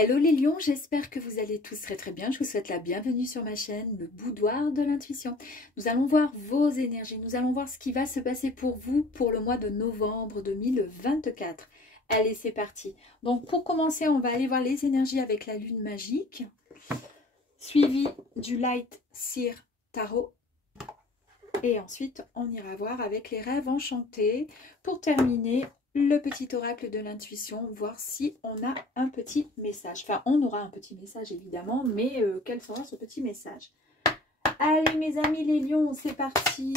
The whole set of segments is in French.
Hello les lions, j'espère que vous allez tous très très bien. Je vous souhaite la bienvenue sur ma chaîne, le boudoir de l'intuition. Nous allons voir vos énergies, nous allons voir ce qui va se passer pour vous pour le mois de novembre 2024. Allez, c'est parti. Donc pour commencer, on va aller voir les énergies avec la lune magique, suivi du Light Seer Tarot. Et ensuite, on ira voir avec les rêves enchantés pour terminer le petit oracle de l'intuition, voir si on a un petit message. Enfin, on aura un petit message évidemment, mais quel sera ce petit message? Allez mes amis les lions, c'est parti.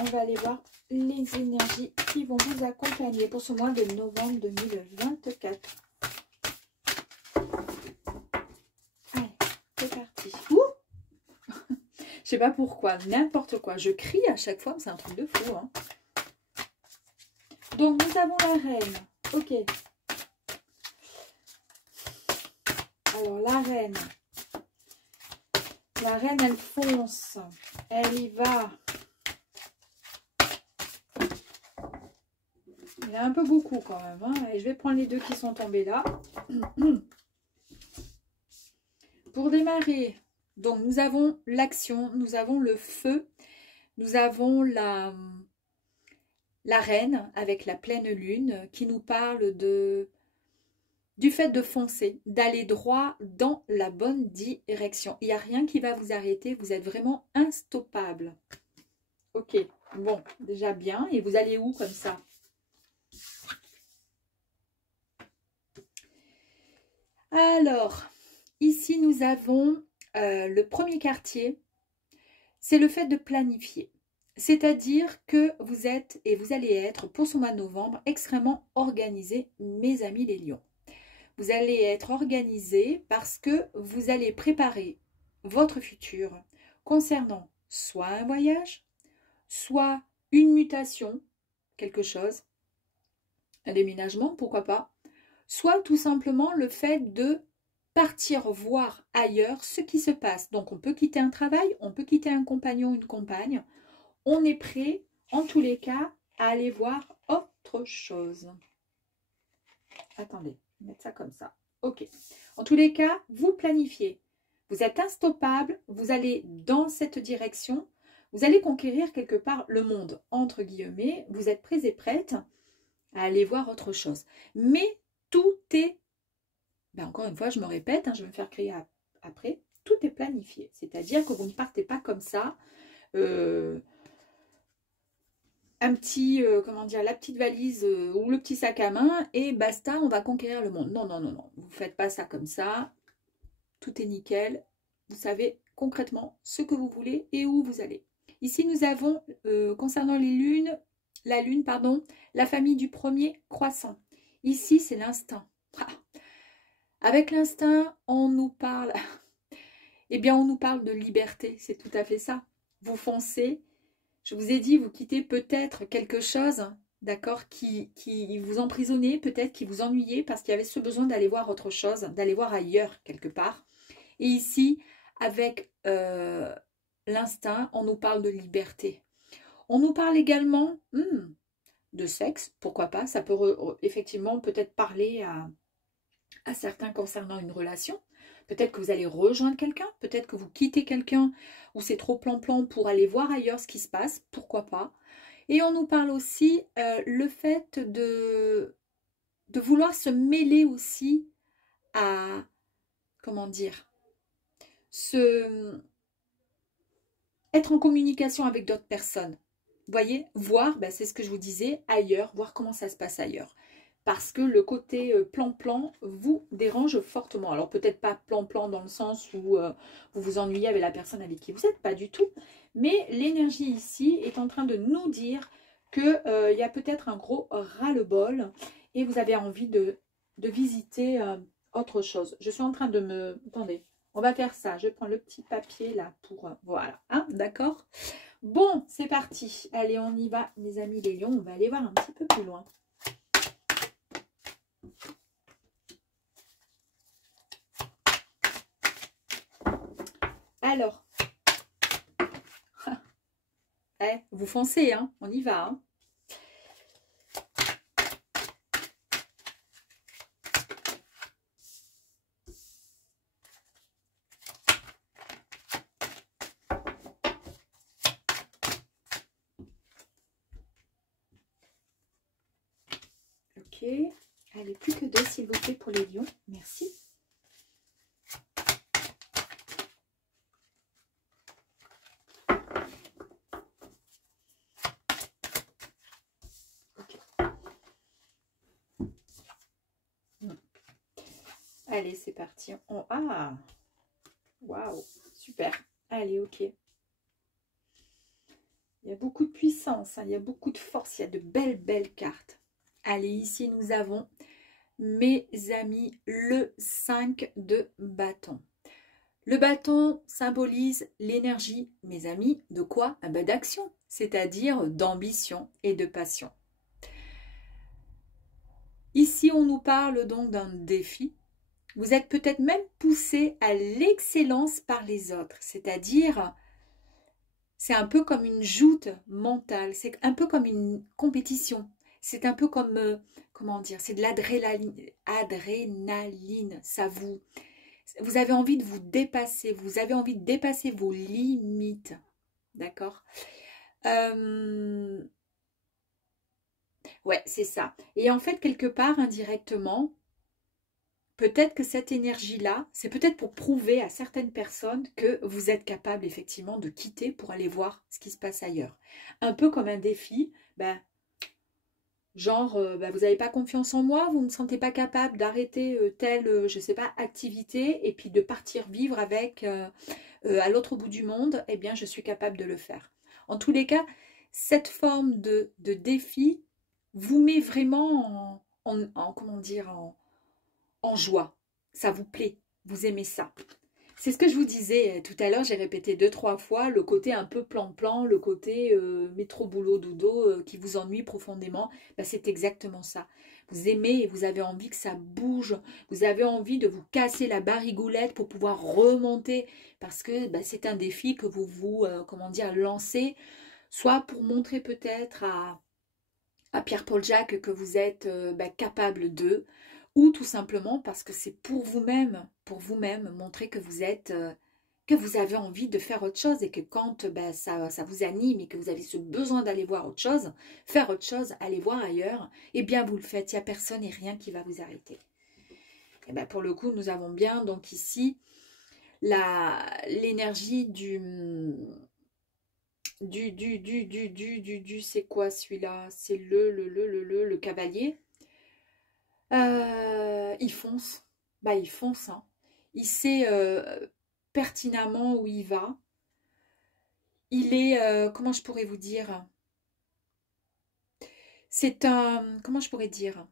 On va aller voir les énergies qui vont vous accompagner pour ce mois de novembre 2024. Allez, c'est parti. Ouh, je sais pas pourquoi, n'importe quoi. Je crie à chaque fois, c'est un truc de fou. Hein. Donc, nous avons la reine. Ok. Alors, la reine, elle fonce. Elle y va. Il y en a un peu beaucoup quand même. Hein. Et je vais prendre les deux qui sont tombés là. Pour démarrer, donc nous avons l'action, nous avons le feu, nous avons la reine avec la pleine lune qui nous parle du fait de foncer, d'aller droit dans la bonne direction. Il n'y a rien qui va vous arrêter, vous êtes vraiment instoppable. Ok, bon, déjà bien. Et vous allez où comme ça? Alors, ici nous avons le premier quartier, c'est le fait de planifier. C'est-à-dire que vous êtes et vous allez être pour ce mois de novembre extrêmement organisé, mes amis les lions. Vous allez être organisé parce que vous allez préparer votre futur concernant soit un voyage, soit une mutation, quelque chose, un déménagement, pourquoi pas, soit tout simplement le fait de partir voir ailleurs ce qui se passe. Donc on peut quitter un travail, on peut quitter un compagnon, une compagne. On est prêt, en tous les cas, à aller voir autre chose. Attendez, je vais mettre ça comme ça. Ok. En tous les cas, vous planifiez. Vous êtes instoppable, vous allez dans cette direction. Vous allez conquérir quelque part le monde, entre guillemets. Vous êtes prêts et prêtes à aller voir autre chose. Mais tout est, ben encore une fois, je me répète, hein, je vais me faire crier après, tout est planifié. C'est-à-dire que vous ne partez pas comme ça, un petit, comment dire, la petite valise ou le petit sac à main et basta, on va conquérir le monde. Non, non, non, non. Vous ne faites pas ça comme ça. Tout est nickel. Vous savez concrètement ce que vous voulez et où vous allez. Ici, nous avons, concernant les lunes, la lune, pardon, la famille du premier croissant. Ici, c'est l'instinct. Ah. Avec l'instinct, on nous parle, eh bien, on nous parle de liberté. C'est tout à fait ça. Vous foncez. Je vous ai dit, vous quittez peut-être quelque chose, d'accord, qui vous emprisonnait, peut-être qui vous ennuyait parce qu'il y avait ce besoin d'aller voir autre chose, d'aller voir ailleurs quelque part. Et ici, avec l'instinct, on nous parle de liberté. On nous parle également de sexe, pourquoi pas, ça peut effectivement peut-être parler à certains concernant une relation. Peut-être que vous allez rejoindre quelqu'un, peut-être que vous quittez quelqu'un où c'est trop plan-plan pour aller voir ailleurs ce qui se passe, pourquoi pas. Et on nous parle aussi le fait de vouloir se mêler aussi à, comment dire, être en communication avec d'autres personnes. Vous voyez, voir, ben c'est ce que je vous disais, ailleurs, voir comment ça se passe ailleurs. Parce que le côté plan-plan vous dérange fortement. Alors peut-être pas plan-plan dans le sens où vous vous ennuyez avec la personne avec qui vous êtes, pas du tout. Mais l'énergie ici est en train de nous dire qu'il y a peut-être un gros ras-le-bol et vous avez envie de visiter autre chose. Je suis en train de me... Attendez, on va faire ça. Je prends le petit papier là pour... voilà, hein, d'accord? Bon, c'est parti. Allez, on y va, mes amis les lions. On va aller voir un petit peu plus loin. Alors, vous foncez, hein, on y va. Hein. Ok. Allez, plus que 2, s'il vous plaît, pour les lions. Merci. Ok. Allez, c'est parti. Ah, waouh, super. Allez, ok. Il y a beaucoup de puissance, hein, il y a beaucoup de force, il y a de belles, belles cartes. Allez, ici, nous avons, mes amis, le 5 de bâton. Le bâton symbolise l'énergie, mes amis, de quoi? Ah ben, d'action, c'est-à-dire d'ambition et de passion. Ici, on nous parle donc d'un défi. Vous êtes peut-être même poussé à l'excellence par les autres, c'est-à-dire, c'est un peu comme une joute mentale, c'est un peu comme une compétition, c'est un peu comme, comment dire, c'est de l'adrénaline, ça vous avez envie de vous dépasser, vous avez envie de dépasser vos limites, d'accord? Ouais, c'est ça. Et en fait, quelque part, indirectement, peut-être que cette énergie-là, c'est peut-être pour prouver à certaines personnes que vous êtes capable effectivement de quitter pour aller voir ce qui se passe ailleurs. Un peu comme un défi, ben, genre, ben, vous n'avez pas confiance en moi, vous ne me sentez pas capable d'arrêter telle, je ne sais pas, activité et puis de partir vivre avec à l'autre bout du monde, eh bien, je suis capable de le faire. En tous les cas, cette forme de défi vous met vraiment comment dire, en joie. Ça vous plaît, vous aimez ça. C'est ce que je vous disais tout à l'heure, j'ai répété 2-3 fois, le côté un peu plan-plan, le côté métro boulot dodo qui vous ennuie profondément, ben, c'est exactement ça. Vous aimez et vous avez envie que ça bouge, vous avez envie de vous casser la barigoulette pour pouvoir remonter, parce que ben, c'est un défi que vous comment dire, lancez, soit pour montrer peut-être à Pierre-Paul Jacques que vous êtes ben, capable d'eux, ou tout simplement parce que c'est pour vous-même montrer que vous êtes, que vous avez envie de faire autre chose et que quand ben, ça vous anime et que vous avez ce besoin d'aller voir autre chose, faire autre chose, aller voir ailleurs, eh bien vous le faites, il n'y a personne et rien qui va vous arrêter. Et ben pour le coup, nous avons bien donc ici l'énergie c'est quoi celui-là? C'est le cavalier. Il fonce. Bah, il fonce. Hein. Il sait pertinemment où il va. Il est, comment je pourrais vous dire? C'est un, comment je pourrais dire?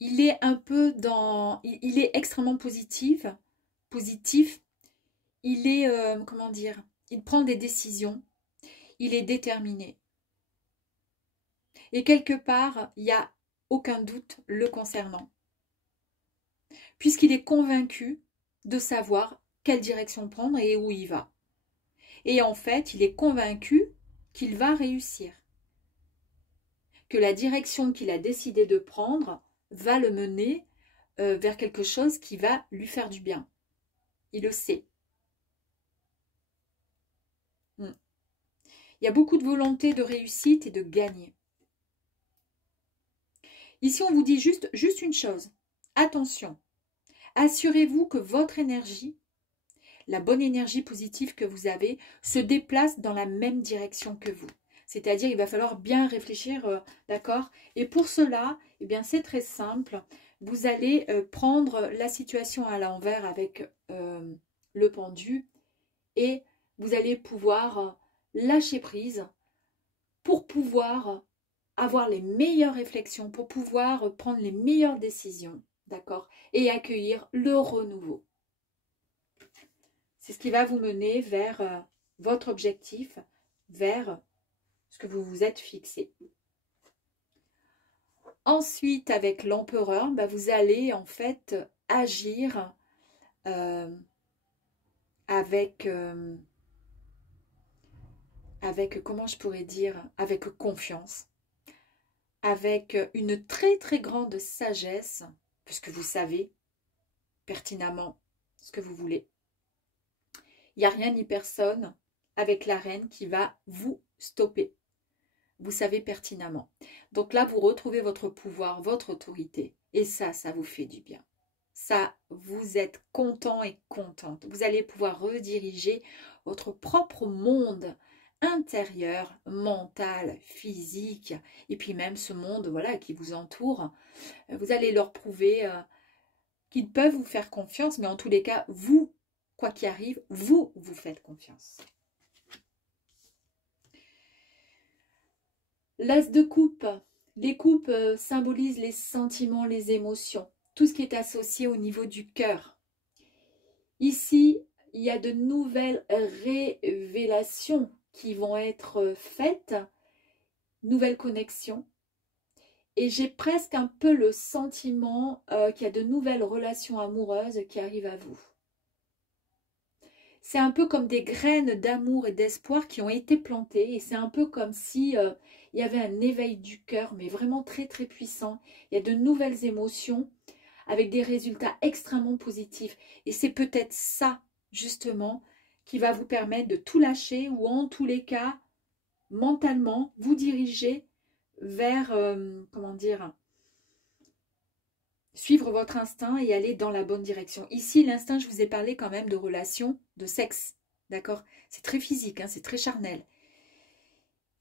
Il est un peu dans, il est extrêmement positif. Il est, comment dire? Il prend des décisions. Il est déterminé. Et quelque part, il n'y a aucun doute le concernant. Puisqu'il est convaincu de savoir quelle direction prendre et où il va. Et en fait, il est convaincu qu'il va réussir. Que la direction qu'il a décidé de prendre va le mener vers quelque chose qui va lui faire du bien. Il le sait. Il y a beaucoup de volonté de réussite et de gagner. Ici, on vous dit juste une chose. Attention, assurez-vous que votre énergie, la bonne énergie positive que vous avez, se déplace dans la même direction que vous. C'est-à-dire, il va falloir bien réfléchir, d'accord? Et pour cela, eh bien, c'est très simple. Vous allez prendre la situation à l'envers avec le pendu et vous allez pouvoir lâcher prise pour pouvoir avoir les meilleures réflexions, pour pouvoir prendre les meilleures décisions, d'accord? Et accueillir le renouveau. C'est ce qui va vous mener vers votre objectif, vers ce que vous vous êtes fixé. Ensuite, avec l'empereur, bah, vous allez en fait agir avec, comment je pourrais dire, avec confiance, avec une très très grande sagesse, puisque vous savez pertinemment ce que vous voulez. Il n'y a rien ni personne avec la reine qui va vous stopper. vous savez pertinemment. Donc là, vous retrouvez votre pouvoir, votre autorité. Et ça vous fait du bien. Ça, vous êtes content et contente. Vous allez pouvoir rediriger votre propre monde intérieur, mental, physique, et puis même ce monde voilà, qui vous entoure. Vous allez leur prouver qu'ils peuvent vous faire confiance, mais en tous les cas, vous, quoi qu'il arrive, vous faites confiance. L'as de coupe. Les coupes symbolisent les sentiments, les émotions, tout ce qui est associé au niveau du cœur. Ici, il y a de nouvelles révélations qui vont être faites, nouvelles connexions. Et j'ai presque un peu le sentiment qu'il y a de nouvelles relations amoureuses qui arrivent à vous. C'est un peu comme des graines d'amour et d'espoir qui ont été plantées. Et c'est un peu comme si il y avait un éveil du cœur, mais vraiment très très puissant. Il y a de nouvelles émotions avec des résultats extrêmement positifs. Et c'est peut-être ça, justement, qui va vous permettre de tout lâcher ou en tous les cas, mentalement, vous diriger vers, comment dire, suivre votre instinct et aller dans la bonne direction. Ici, l'instinct, je vous ai parlé quand même de relations, de sexe, d'accord? C'est très physique, hein, c'est très charnel.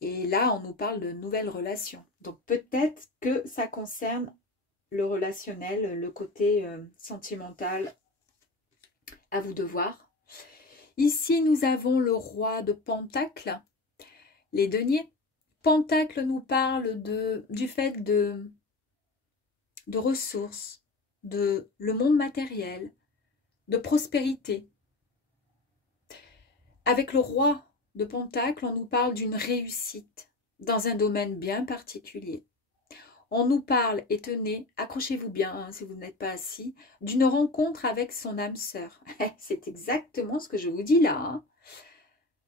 Et là, on nous parle de nouvelles relations. Donc peut-être que ça concerne le relationnel, le côté sentimental, à vous de voir. Ici, nous avons le roi de Pentacle, les deniers. Pentacle nous parle du fait de ressources, de le monde matériel, de prospérité. Avec le roi de Pentacle, on nous parle d'une réussite dans un domaine bien particulier. On nous parle, et tenez, accrochez-vous bien hein, si vous n'êtes pas assis, d'une rencontre avec son âme sœur. C'est exactement ce que je vous dis là. Hein.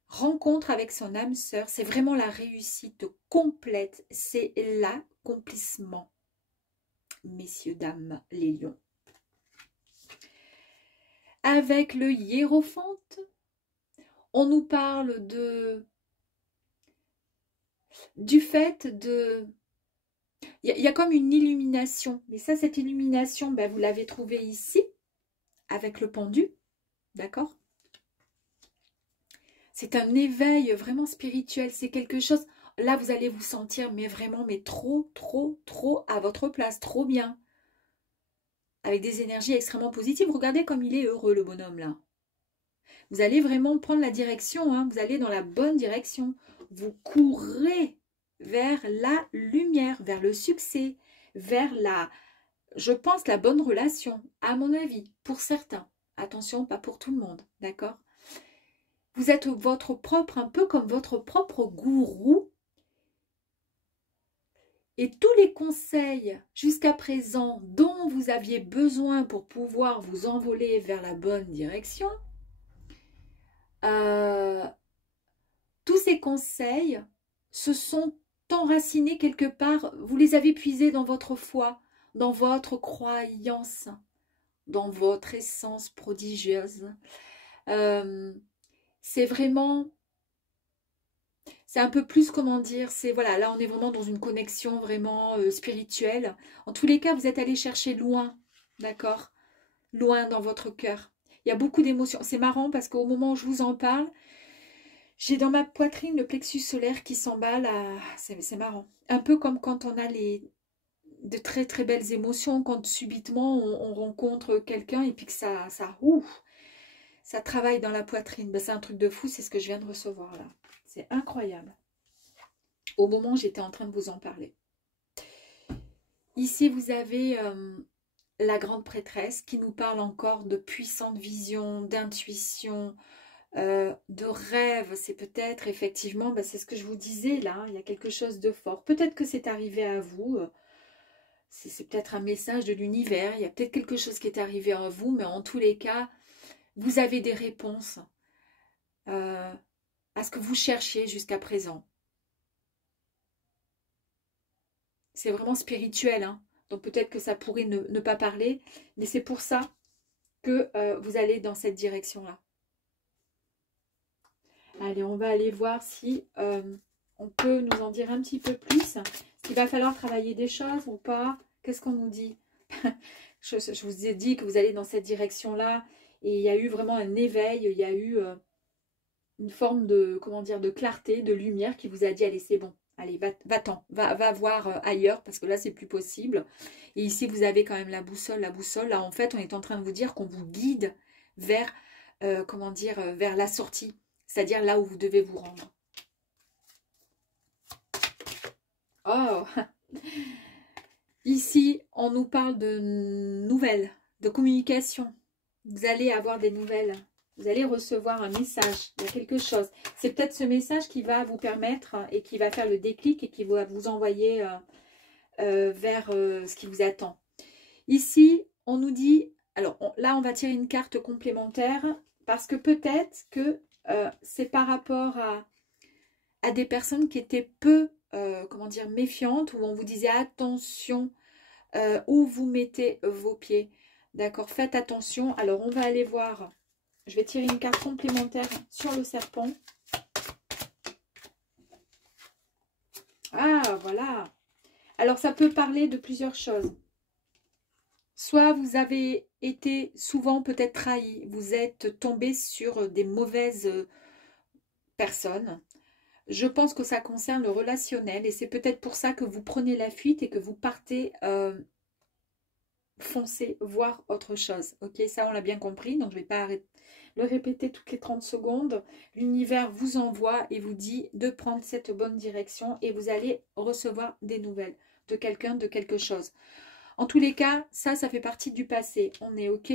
Rencontre avec son âme sœur, c'est vraiment la réussite complète, c'est l'accomplissement. Messieurs, dames, les lions. Avec le hiérophante, on nous parle du fait de... Il y a comme une illumination. Mais ça, cette illumination, ben, vous l'avez trouvée ici, avec le pendu. D'accord? C'est un éveil vraiment spirituel. C'est quelque chose... Là, vous allez vous sentir, mais vraiment, mais trop, trop, trop à votre place. Trop bien. Avec des énergies extrêmement positives. Regardez comme il est heureux, le bonhomme, là. Vous allez vraiment prendre la direction. Hein. Vous allez dans la bonne direction. Vous courez vers la lumière, vers le succès, vers la, je pense, la bonne relation, à mon avis, pour certains. Attention, pas pour tout le monde, d'accord? Vous êtes votre propre, un peu comme votre propre gourou. Et tous les conseils jusqu'à présent dont vous aviez besoin pour pouvoir vous envoler vers la bonne direction, tous ces conseils se sont enracinés quelque part, vous les avez puisés dans votre foi, dans votre croyance, dans votre essence prodigieuse. C'est vraiment, c'est un peu plus, comment dire, c'est voilà, là on est vraiment dans une connexion vraiment spirituelle. En tous les cas, vous êtes allé chercher loin, d'accord? Loin dans votre cœur. Il y a beaucoup d'émotions. C'est marrant parce qu'au moment où je vous en parle, j'ai dans ma poitrine le plexus solaire qui s'emballe. C'est marrant. Un peu comme quand on a de très très belles émotions, quand subitement on rencontre quelqu'un et puis que ça travaille dans la poitrine. Ben, c'est un truc de fou, c'est ce que je viens de recevoir là. C'est incroyable. Au moment où j'étais en train de vous en parler. Ici, vous avez la grande prêtresse qui nous parle encore de puissante vision, d'intuition, de rêve. C'est peut-être effectivement, ben, c'est ce que je vous disais là, il y a quelque chose de fort. Peut-être que c'est arrivé à vous, c'est peut-être un message de l'univers, il y a peut-être quelque chose qui est arrivé à vous, mais en tous les cas, vous avez des réponses à ce que vous cherchiez jusqu'à présent. C'est vraiment spirituel, hein. Donc peut-être que ça pourrait ne pas parler, mais c'est pour ça que vous allez dans cette direction-là. Allez, on va aller voir si on peut nous en dire un petit peu plus? Est-ce qu'il va falloir travailler des choses ou pas? Qu'est-ce qu'on nous dit? je vous ai dit que vous allez dans cette direction-là. Et il y a eu vraiment un éveil. Il y a eu une forme de, comment dire, de clarté, de lumière qui vous a dit, allez, c'est bon. Allez, va-t'en, va voir ailleurs parce que là, c'est plus possible. Et ici, vous avez quand même la boussole. La boussole, là, en fait, on est en train de vous dire qu'on vous guide vers, comment dire, vers la sortie. C'est-à-dire là où vous devez vous rendre. Oh! Ici, on nous parle de nouvelles, de communication. Vous allez avoir des nouvelles. Vous allez recevoir un message, il y a quelque chose. C'est peut-être ce message qui va vous permettre et qui va faire le déclic et qui va vous envoyer vers ce qui vous attend. Ici, on nous dit, alors là, on va tirer une carte complémentaire parce que peut-être que c'est par rapport à des personnes qui étaient peu, comment dire, méfiantes, où on vous disait attention où vous mettez vos pieds. D'accord, faites attention. Alors, on va aller voir. Je vais tirer une carte complémentaire sur le serpent. Ah, voilà. Alors, ça peut parler de plusieurs choses. Soit vous avez été souvent peut-être trahi. Vous êtes tombé sur des mauvaises personnes. Je pense que ça concerne le relationnel. Et c'est peut-être pour ça que vous prenez la fuite et que vous partez foncer, voir autre chose. Ok, ça on l'a bien compris. Donc, je ne vais pas le répéter toutes les 30 secondes. L'univers vous envoie et vous dit de prendre cette bonne direction et vous allez recevoir des nouvelles de quelqu'un, de quelque chose. En tous les cas, ça fait partie du passé. On est ok.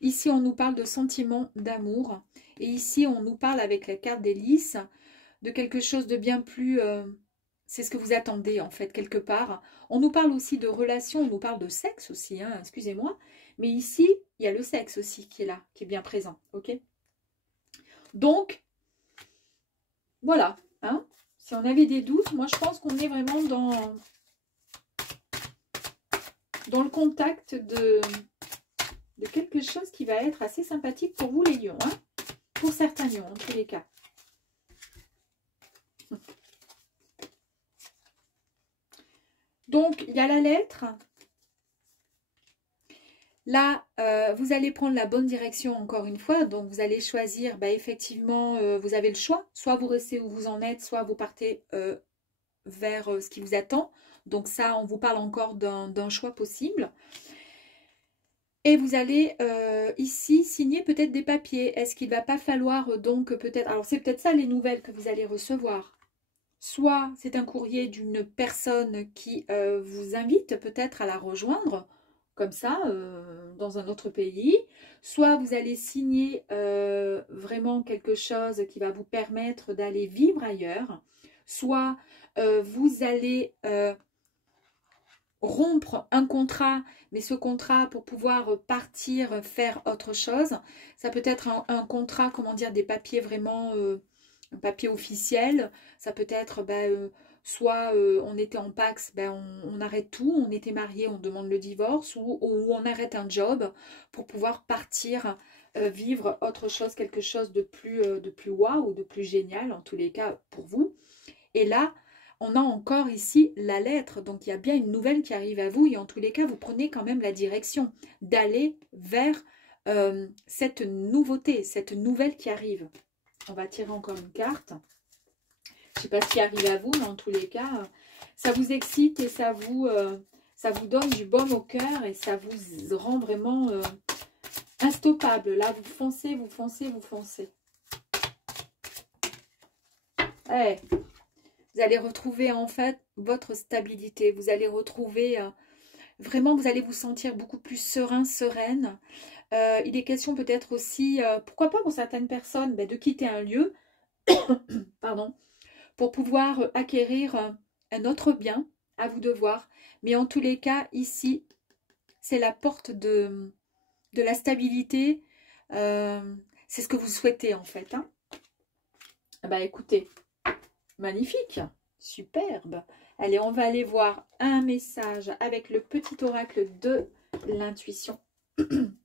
Ici, on nous parle de sentiments d'amour. Et ici, on nous parle avec la carte des lys de quelque chose de bien plus... c'est ce que vous attendez, en fait, quelque part. On nous parle aussi de relations, on nous parle de sexe aussi, hein, excusez-moi. Mais ici, il y a le sexe aussi qui est là, qui est bien présent, ok? Donc, voilà, hein. Si on avait des doutes, moi, je pense qu'on est vraiment dans le contact de quelque chose qui va être assez sympathique pour vous, les lions, hein. Pour certains lions, en tous les cas. Donc, il y a la lettre. Là, vous allez prendre la bonne direction encore une fois. Donc, vous allez choisir, bah, effectivement, vous avez le choix. Soit vous restez où vous en êtes, soit vous partez vers ce qui vous attend. Donc, ça, on vous parle encore d'un choix possible. Et vous allez ici signer peut-être des papiers. Est-ce qu'il ne va pas falloir donc peut-être... Alors, c'est peut-être ça les nouvelles que vous allez recevoir. Soit c'est un courrier d'une personne qui vous invite peut-être à la rejoindre, comme ça, dans un autre pays. Soit vous allez signer vraiment quelque chose qui va vous permettre d'aller vivre ailleurs. Soit vous allez rompre un contrat, mais ce contrat pour pouvoir partir faire autre chose. Ça peut être un contrat, comment dire, des papiers vraiment... un papier officiel, ça peut être soit on était en Pax, on arrête tout, on était mariés, on demande le divorce, ou on arrête un job pour pouvoir partir vivre autre chose, quelque chose de plus waouh, de plus génial en tous les cas pour vous. Et là, on a encore ici la lettre, donc il y a bien une nouvelle qui arrive à vous et en tous les cas, vous prenez quand même la direction d'aller vers cette nouveauté, cette nouvelle qui arrive. On va tirer encore une carte. Je ne sais pas ce qui arrive à vous, mais en tous les cas, ça vous excite et ça vous donne du baume au cœur et ça vous rend vraiment instoppable. Là, vous foncez, vous foncez, vous foncez. Ouais. Vous allez retrouver en fait votre stabilité. Vous allez retrouver, vraiment, vous allez vous sentir beaucoup plus serein, sereine. Il est question peut-être aussi, pourquoi pas pour certaines personnes, de quitter un lieu, pardon, pour pouvoir acquérir un autre bien, à vous de voir. Mais en tous les cas, ici, c'est la porte de la stabilité. C'est ce que vous souhaitez en fait. Hein. Bah écoutez, magnifique, superbe. Allez, on va aller voir un message avec le petit oracle de l'intuition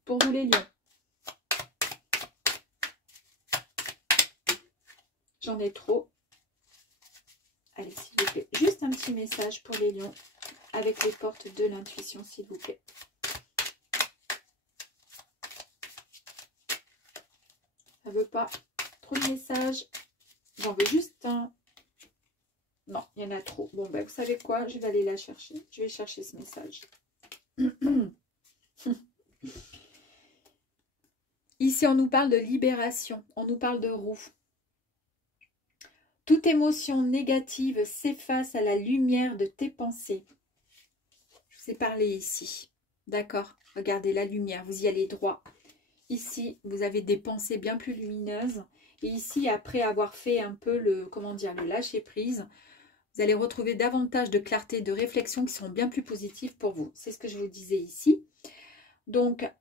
pour vous les lions. J'en ai trop. Allez, s'il vous plaît, juste un petit message pour les lions avec les portes de l'intuition, s'il vous plaît. Ça veut pas trop de messages. J'en veux juste un. Non, il y en a trop. Bon, ben, vous savez quoi? Je vais aller la chercher. Je vais chercher ce message. Ici, on nous parle de libération. On nous parle de roue. Toute émotion négative s'efface à la lumière de tes pensées. Je vous ai parlé ici. D'accord? Regardez la lumière. Vous y allez droit. Ici, vous avez des pensées bien plus lumineuses. Et ici, après avoir fait un peu le, comment dire, le lâcher prise, vous allez retrouver davantage de clarté, de réflexion qui seront bien plus positives pour vous. C'est ce que je vous disais ici. Donc,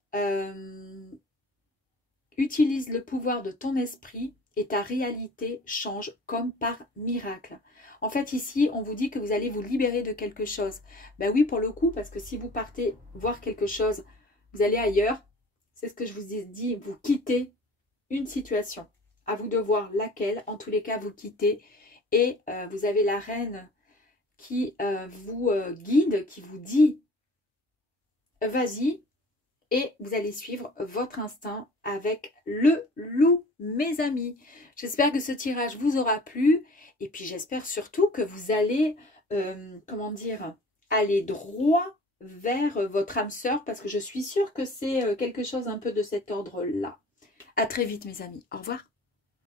utilise le pouvoir de ton esprit et ta réalité change comme par miracle. En fait, ici, on vous dit que vous allez vous libérer de quelque chose. Ben oui, pour le coup, parce que si vous partez voir quelque chose, vous allez ailleurs. C'est ce que je vous ai dit, vous quittez une situation. À vous de voir laquelle. En tous les cas, vous quittez. Et vous avez la reine qui vous guide, qui vous dit « Vas-y ». Et vous allez suivre votre instinct avec le loup, mes amis. J'espère que ce tirage vous aura plu. Et puis j'espère surtout que vous allez, comment dire, aller droit vers votre âme sœur. Parce que je suis sûre que c'est quelque chose un peu de cet ordre-là. À très vite mes amis. Au revoir.